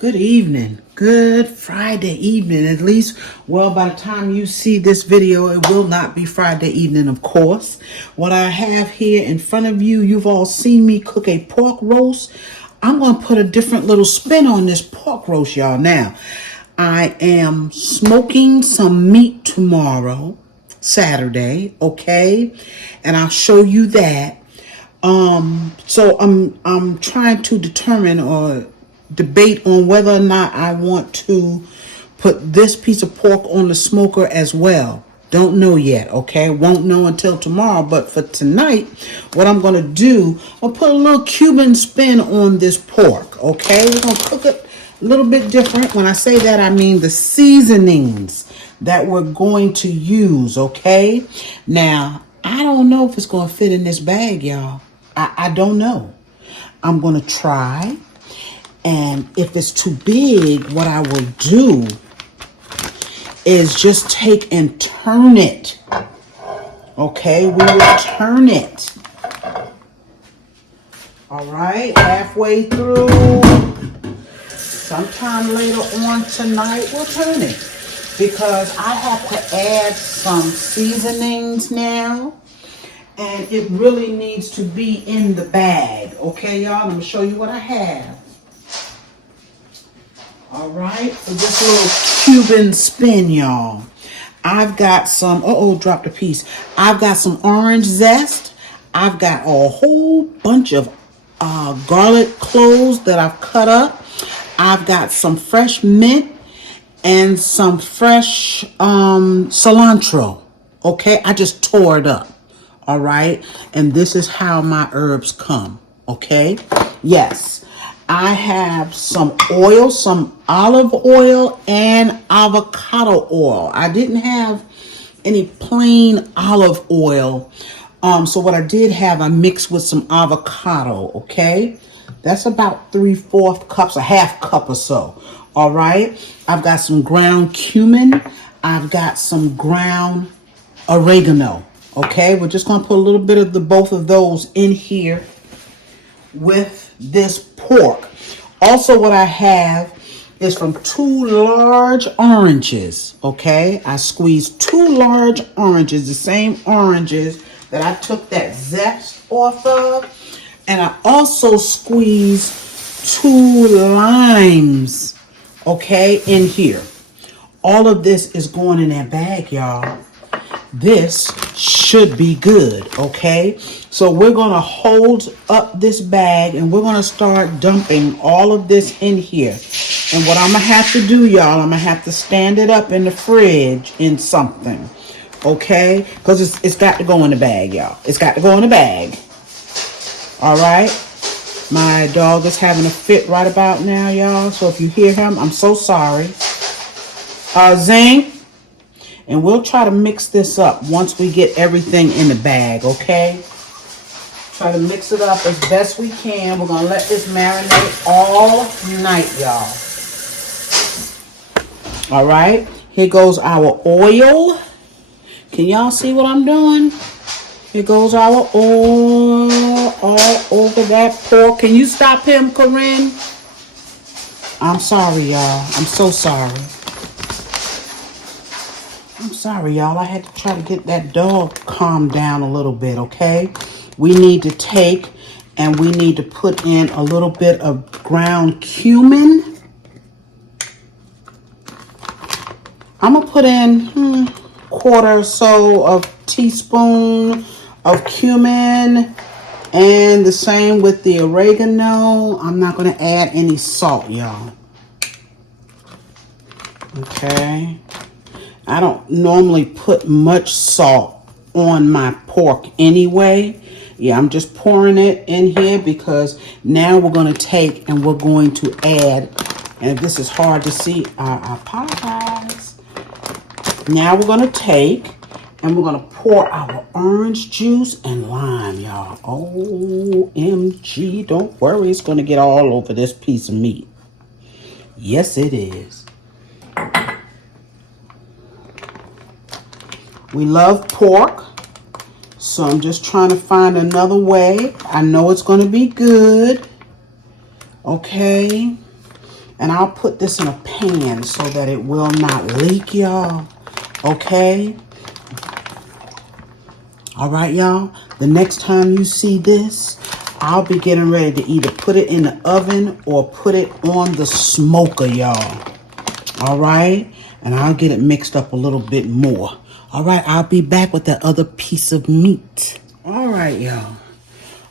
Good evening. Good Friday evening. At least, well, by the time you see this video, it will not be Friday evening, of course. What I have here in front of you, you've all seen me cook a pork roast. I'm going to put a different little spin on this pork roast, y'all. Now, I am smoking some meat tomorrow, Saturday, okay? And I'll show you that. So I'm trying to determine or debate on whether or not I want to put this piece of pork on the smoker as well. Don't know yet, okay? Won't know until tomorrow. But for tonight, what I'm going to do, I'll put a little Cuban spin on this pork, okay? We're going to cook it a little bit different. When I say that, I mean the seasonings that we're going to use, okay? Now, I don't know if it's going to fit in this bag, y'all. I don't know. I'm going to try. And if it's too big, what I will do is just take and turn it. Okay, we will turn it. All right, halfway through. Sometime later on tonight, we'll turn it. Because I have to add some seasonings now. And it really needs to be in the bag. Okay, y'all, I'm going to show you what I have. All right, for this little Cuban spin, y'all, I've got some, dropped a piece. I've got some orange zest. I've got a whole bunch of garlic cloves that I've cut up. I've got some fresh mint and some fresh cilantro. Okay, I just tore it up. All right, and this is how my herbs come. Okay, yes. I have some oil, some olive oil and avocado oil. I didn't have any plain olive oil. So what I did have, I mixed with some avocado, okay? That's about 3/4 cups, a half cup or so. All right. I've got some ground cumin. I've got some ground oregano. Okay. We're just going to put a little bit of both of those in here with this pork. Also, what I have is from 2 large oranges. Okay, I squeezed 2 large oranges, the same oranges that I took that zest off of, and I also squeezed 2 limes. Okay, in here. All of this is going in that bag, y'all. This should be good, okay? So we're going to hold up this bag and we're going to start dumping all of this in here. And what I'm going to have to do, y'all, I'm going to have to stand it up in the fridge in something, okay? Because it's got to go in the bag, y'all. It's got to go in the bag. All right? My dog is having a fit right about now, y'all. So if you hear him, I'm so sorry. Zing. And we'll try to mix this up once we get everything in the bag, okay? Try to mix it up as best we can. We're going to let this marinate all night, y'all. All right. Here goes our oil. Can y'all see what I'm doing? Here goes our oil all over that pork. Can you stop him, Corinne? I'm sorry, y'all. I'm so sorry. I'm sorry, y'all. I had to try to get that dog calmed down a little bit, okay? We need to take and we need to put in a little bit of ground cumin. I'm going to put in quarter or so of teaspoon of cumin and the same with the oregano. I'm not going to add any salt, y'all. Okay. I don't normally put much salt on my pork anyway. Yeah, I'm just pouring it in here because now we're going to take and we're going to add, and if this is hard to see, I apologize. Now we're going to take and we're going to pour our orange juice and lime, y'all. OMG, don't worry, it's going to get all over this piece of meat. Yes, it is. We love pork, so I'm just trying to find another way. I know it's going to be good, okay? And I'll put this in a pan so that it will not leak, y'all. Okay? All right, y'all. The next time you see this, I'll be getting ready to either put it in the oven or put it on the smoker, y'all. All right? And I'll get it mixed up a little bit more. All right, I'll be back with that other piece of meat. All right, y'all.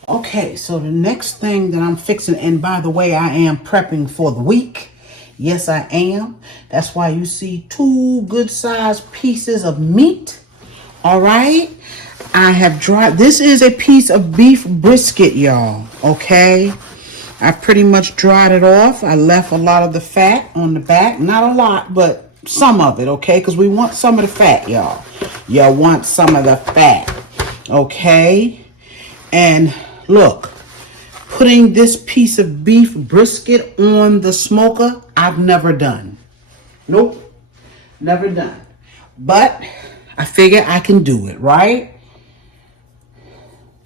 Okay, so the next thing that I'm fixing, and by the way, I am prepping for the week. Yes, I am. That's why you see 2 good-sized pieces of meat. All right? I have dried, this is a piece of beef brisket, y'all. Okay? I pretty much dried it off. I left a lot of the fat on the back. Not a lot, but some of it, okay? Because we want some of the fat, y'all. Y'all want some of the fat. Okay? And look, putting this piece of beef brisket on the smoker, I've never done. Nope. Never done. But I figure I can do it, right?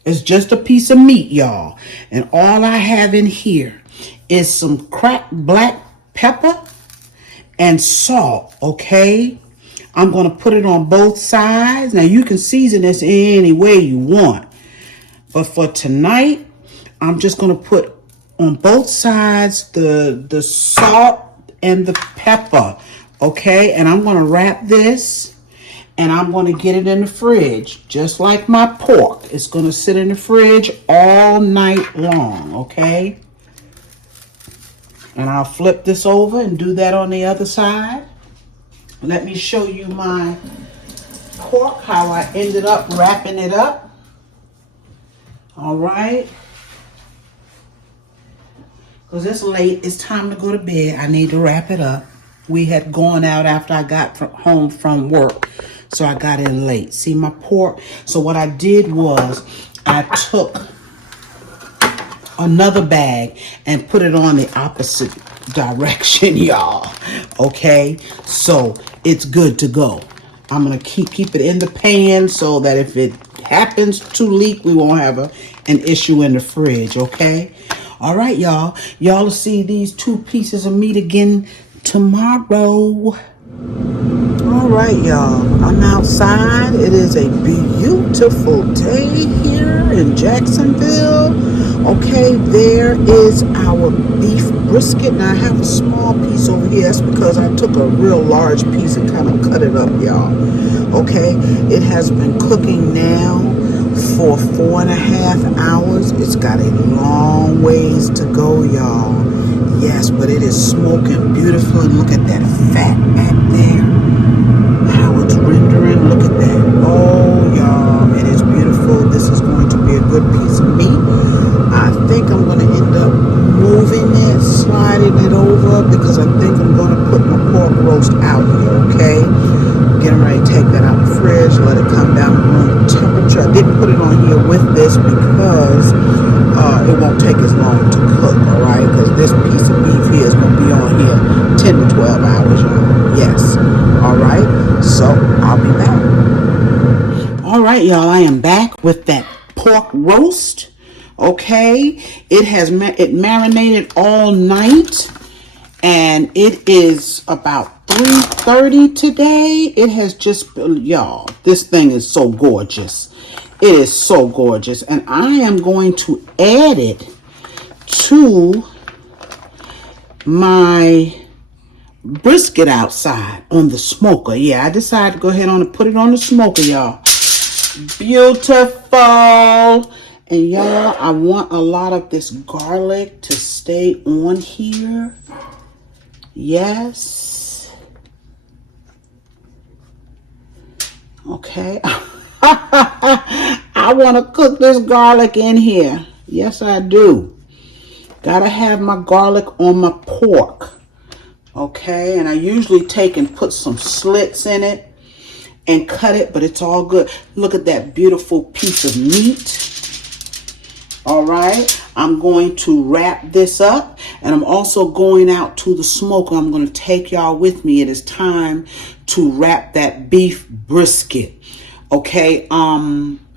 It's just a piece of meat, y'all. And all I have in here is some cracked black pepper and salt, okay? I'm going to put it on both sides. Now, you can season this any way you want. But for tonight, I'm just going to put on both sides the salt and the pepper, okay? And I'm going to wrap this. And I'm going to get it in the fridge, just like my pork. It's going to sit in the fridge all night long, okay? And I'll flip this over and do that on the other side. Let me show you my pork, how I ended up wrapping it up. All right. Because it's late, it's time to go to bed. I need to wrap it up. We had gone out after I got home from work. So I got in late. See my pork? So what I did was I took another bag and put it on the opposite direction, y'all. Okay? So it's good to go. I'm going to keep it in the pan so that if it happens to leak, we won't have an issue in the fridge. Okay? All right, y'all. Y'all will see these 2 pieces of meat again tomorrow. All right, y'all, I'm outside. It is a beautiful day here in Jacksonville. Okay, there is our beef brisket. Now, I have a small piece over here. That's because I took a real large piece and kind of cut it up, y'all. Okay, it has been cooking now for 4.5 hours. It's got a long ways to go, y'all. Yes, but it is smoking beautiful. And look at that fat back there. How it's rendering. Look at that. Oh, y'all. It is beautiful. This is going to be a good piece of meat. I think I'm going to end up moving it, sliding it over, because I think I'm going to put my pork roast out here, okay? Getting ready to take that out of the fridge, let it come down to room temperature. I didn't put it on here with this because it won't take as long to cook, all right? Because this piece of beef here is going to be on here 10 to 12 hours, y'all. Yes. All right. So I'll be back. All right, y'all. I am back with that pork roast. Okay. It marinated all night. And it is about 3:30 today. It has just, y'all, this thing is so gorgeous. It is so gorgeous. And I am going to add it to my brisket outside on the smoker. Yeah, I decided to go ahead on and put it on the smoker, y'all. Beautiful. And y'all, I want a lot of this garlic to stay on here. Yes. Okay. I want to cook this garlic in here. Yes, I do. Gotta have my garlic on my pork. Okay, and I usually take and put some slits in it and cut it, but it's all good. Look at that beautiful piece of meat. All right, I'm going to wrap this up, and I'm also going out to the smoker. I'm going to take y'all with me. It is time to wrap that beef brisket. Okay,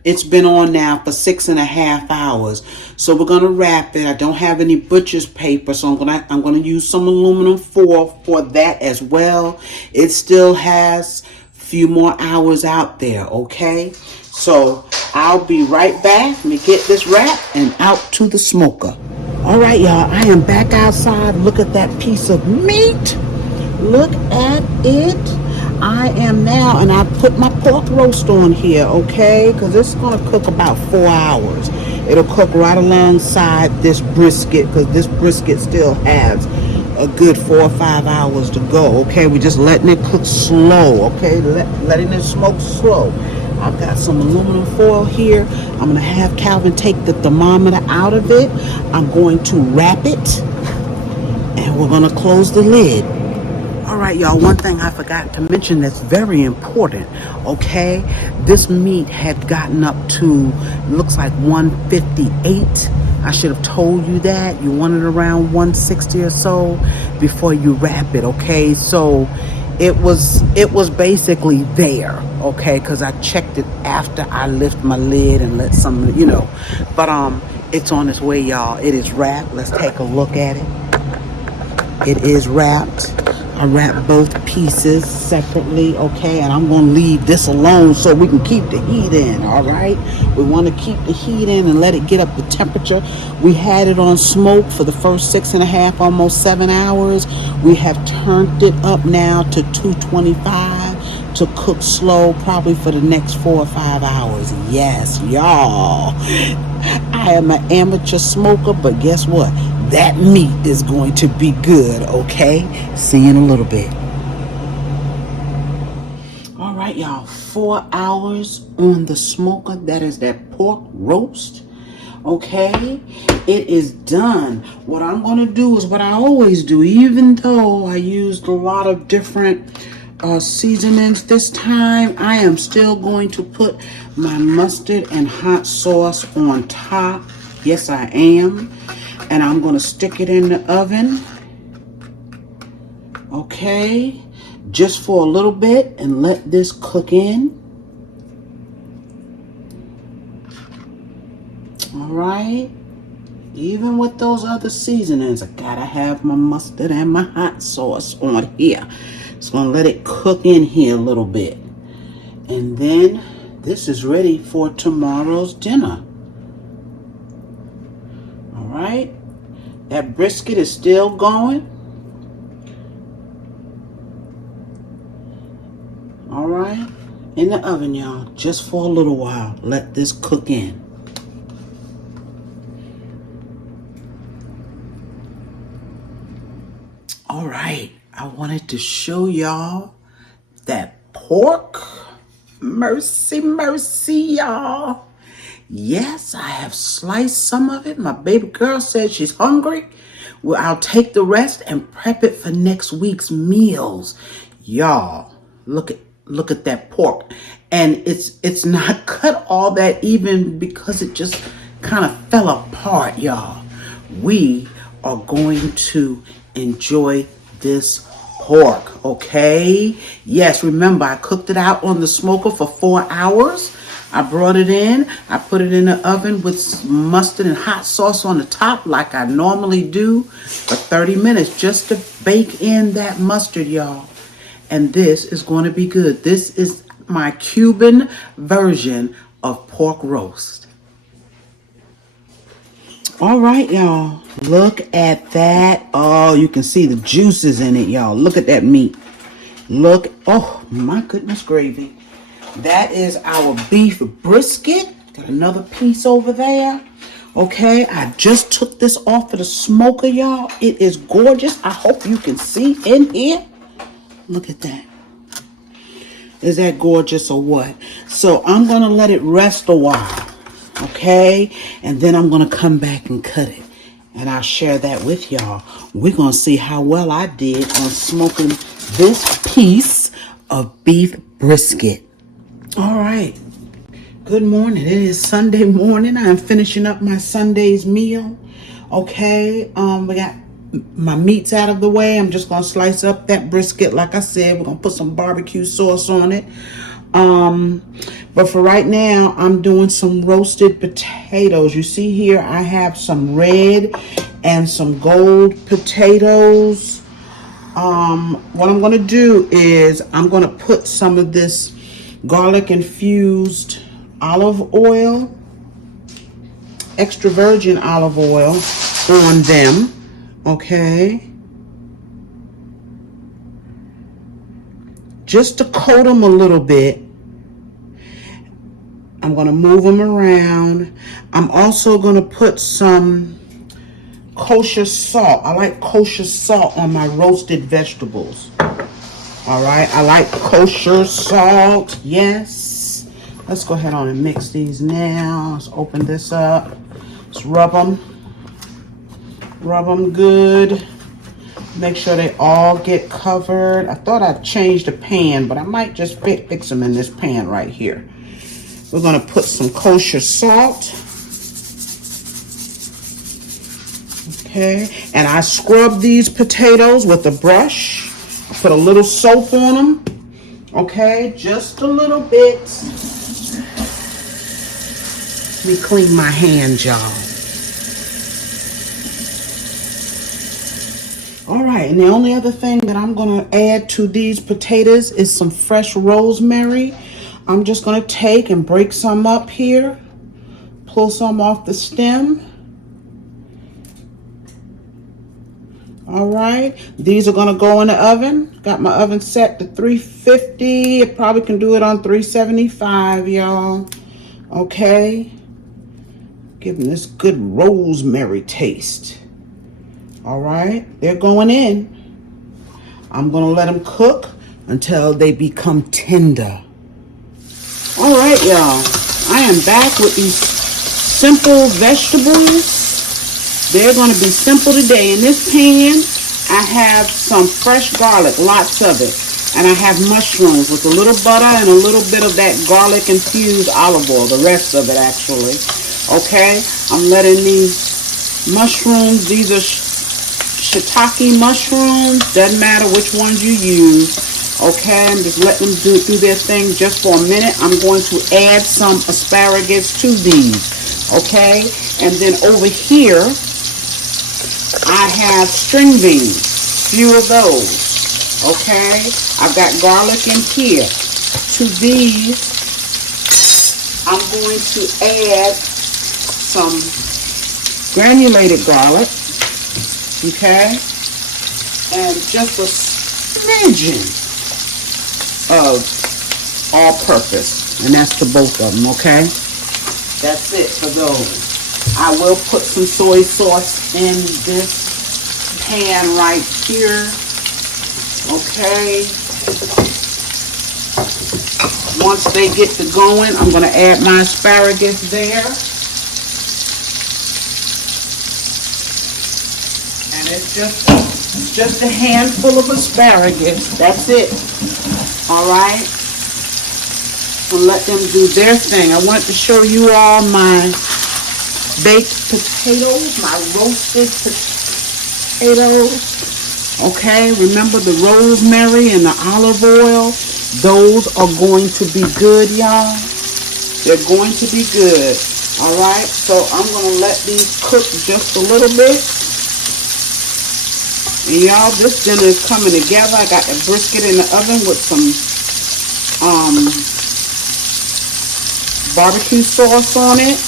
It's been on now for 6.5 hours. So we're gonna wrap it. I don't have any butcher's paper, so I'm gonna use some aluminum foil for that as well. It still has a few more hours out there, okay? So I'll be right back. Let me get this wrapped and out to the smoker. All right, y'all, I am back outside. Look at that piece of meat. Look at it. I am now, and I put my pork roast on here, okay? Because it's going to cook about 4 hours. It'll cook right alongside this brisket, because this brisket still has a good 4 or 5 hours to go, okay? We're just letting it cook slow, okay? Letting it smoke slow. I've got some aluminum foil here. I'm going to have Calvin take the thermometer out of it. I'm going to wrap it, and we're going to close the lid. All right, y'all, one thing I forgot to mention that's very important, okay? This meat had gotten up to, looks like 158. I should have told you that. You want it around 160 or so before you wrap it, okay? So it was basically there, okay? Because I checked it after I lift my lid and let some, But it's on its way, y'all. It is wrapped. Let's take a look at it. It is wrapped. I wrap both pieces separately, okay? And I'm going to leave this alone so we can keep the heat in, all right? We want to keep the heat in and let it get up the temperature. We had it on smoke for the first 6.5, almost 7 hours. We have turned it up now to 225 to cook slow, probably for the next 4 or 5 hours. Yes, y'all. I am an amateur smoker, but guess what? That meat is going to be good, okay? See you in a little bit. All right, y'all. 4 hours on the smoker. That is that pork roast, okay? It is done. What I'm going to do is what I always do, even though I used a lot of different seasonings this time, I am still going to put my mustard and hot sauce on top. Yes, I am. And I'm going to stick it in the oven, okay, just for a little bit and let this cook in. All right. Even with those other seasonings, I gotta have my mustard and my hot sauce on here. It's going to let it cook in here a little bit. And then this is ready for tomorrow's dinner. All right. That brisket is still going. All right. In the oven, y'all, just for a little while. Let this cook in. All right. I wanted to show y'all that pork. Mercy, mercy, y'all. Yes, I have sliced some of it. My baby girl said she's hungry. Well, I'll take the rest and prep it for next week's meals. Y'all, look at that pork. And it's not cut all that even because it just kind of fell apart, y'all. We are going to enjoy this pork, okay? Yes, remember I cooked it out on the smoker for 4 hours. I brought it in. I put it in the oven with mustard and hot sauce on the top like I normally do for 30 minutes just to bake in that mustard, y'all. And this is going to be good. This is my Cuban version of pork roast. All right, y'all. Look at that. Oh, you can see the juices in it, y'all. Look at that meat. Look. Oh, my goodness gravy. That is our beef brisket. Got another piece over there. Okay, I just took this off of the smoker, y'all. It is gorgeous. I hope you can see in here. Look at that. Is that gorgeous or what? So I'm going to let it rest a while. Okay, and then I'm going to come back and cut it. And I'll share that with y'all. We're going to see how well I did on smoking this piece of beef brisket. All right. Good morning. It is Sunday morning. I'm finishing up my Sunday's meal. Okay. We got my meats out of the way. I'm just going to slice up that brisket. Like I said, we're going to put some barbecue sauce on it. But for right now, I'm doing some roasted potatoes. You see here, I have some red and some gold potatoes. What I'm going to do is I'm going to put some of this garlic infused olive oil, extra virgin olive oil on them. Okay. Just to coat them a little bit. I'm going to move them around. I'm also going to put some kosher salt. I like kosher salt on my roasted vegetables. All right. I like kosher salt. Yes. Let's go ahead on and mix these now. Let's open this up. Let's rub them. Rub them good. Make sure they all get covered. I thought I'd change the pan, but I might just fix them in this pan right here. We're going to put some kosher salt. Okay. And I scrub these potatoes with a brush. I put a little soap on them. Okay. Just a little bit. Let me clean my hands, y'all. All right. And the only other thing that I'm going to add to these potatoes is some fresh rosemary. I'm just going to take and break some up here, pull some off the stem. All right, these are going to go in the oven. Got my oven set to 350. I probably can do it on 375, y'all. Okay, giving this good rosemary taste. All right, they're going in. I'm going to let them cook until they become tender. All right, y'all, I am back with these simple vegetables. They're going to be simple today. In this pan, I have some fresh garlic, lots of it. And I have mushrooms with a little butter and a little bit of that garlic infused olive oil, the rest of it actually. Okay, I'm letting these mushrooms, these are shiitake mushrooms, doesn't matter which ones you use. Okay, I'm just letting them do their thing just for a minute. I'm going to add some asparagus to these. Okay, and then over here, I have string beans, few of those. Okay, I've got garlic in here. To these, I'm going to add some granulated garlic. Okay, and just a smidgen of all-purpose, and that's to both of them. Okay, that's it for those. I will put some soy sauce in this pan right here. Okay, once they get to going, I'm going to add my asparagus there, and it's just a handful of asparagus. That's it. All right, we'll let them do their thing. I wanted to show you all my baked potatoes, my roasted potatoes. Okay, remember the rosemary and the olive oil? Those are going to be good, y'all. They're going to be good. All right, so I'm going to let these cook just a little bit. And y'all, this dinner is coming together. I got the brisket in the oven with some barbecue sauce on it.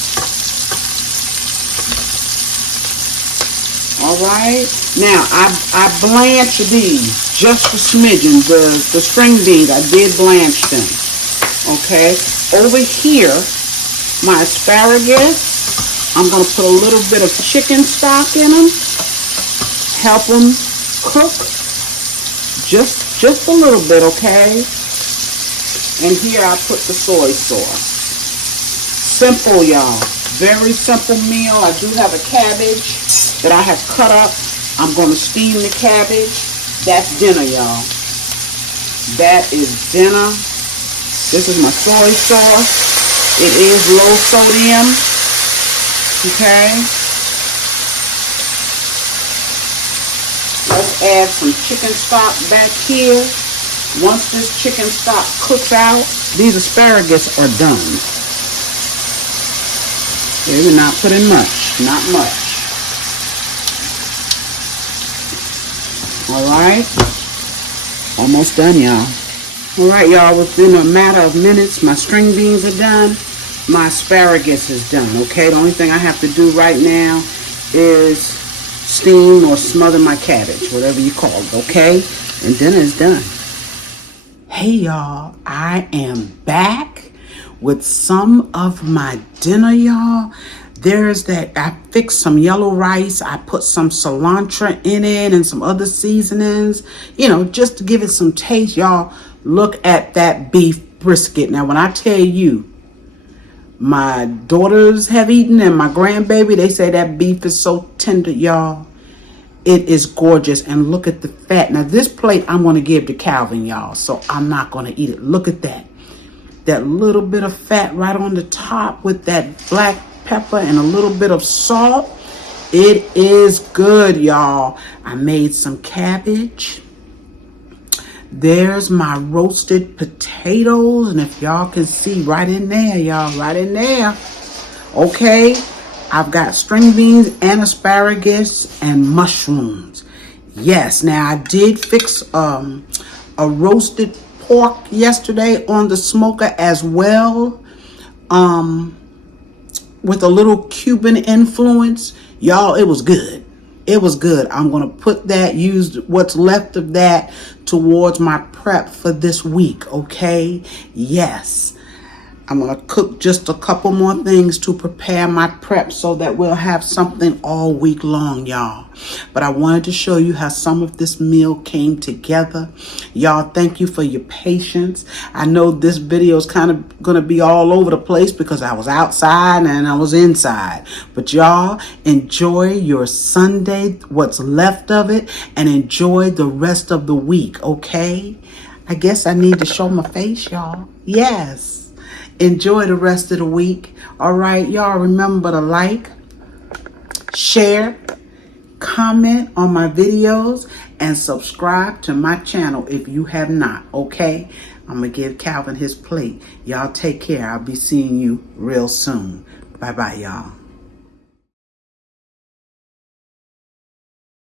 All right. Now, I blanched these just a smidgen. The string beans, I did blanch them. Okay. Over here, my asparagus, I'm going to put a little bit of chicken stock in them. Help them cook just a little bit, okay? And here I put the soy sauce. Simple, y'all. Very simple meal. I do have a cabbage that I have cut up. I'm going to steam the cabbage. That's dinner, y'all. That is dinner. This is my soy sauce. It is low sodium. Okay. Let's add some chicken stock back here. Once this chicken stock cooks out, these asparagus are done. Okay, we're not putting much, not much. All right, almost done, y'all. All right, y'all, within a matter of minutes, my string beans are done. My asparagus is done, okay? The only thing I have to do right now is steam or smother my cabbage, whatever you call it, okay? And dinner is done. Hey, y'all, I am back with some of my dinner, y'all. There's that, I fixed some yellow rice. I put some cilantro in it and some other seasonings, you know, just to give it some taste, y'all. Look at that beef brisket. Now, when I tell you, my daughters have eaten and my grandbaby, they say that beef is so tender, y'all. It is gorgeous. And look at the fat. Now, this plate I'm going to give to Calvin, y'all, so I'm not going to eat it. Look at that. That little bit of fat right on the top with that black pepper and a little bit of salt. It is good, y'all. I made some cabbage. There's my roasted potatoes. And if y'all can see right in there, y'all, right in there. Okay. I've got string beans and asparagus and mushrooms. Yes. Now I did fix a roasted pork yesterday on the smoker as well. With a little Cuban influence. Y'all, it was good. It was good. I'm going to put that, use what's left of that towards my prep for this week, okay? Yes. I'm going to cook just a couple more things to prepare my prep so that we'll have something all week long, y'all. But I wanted to show you how some of this meal came together. Y'all, thank you for your patience. I know this video is kind of going to be all over the place because I was outside and I was inside. But y'all, enjoy your Sunday, what's left of it, and enjoy the rest of the week, okay? I guess I need to show my face, y'all. Yes. Enjoy the rest of the week. All right, y'all, remember to like, share, comment on my videos, and subscribe to my channel if you have not, okay? I'm going to give Calvin his plate. Y'all take care. I'll be seeing you real soon. Bye-bye, y'all.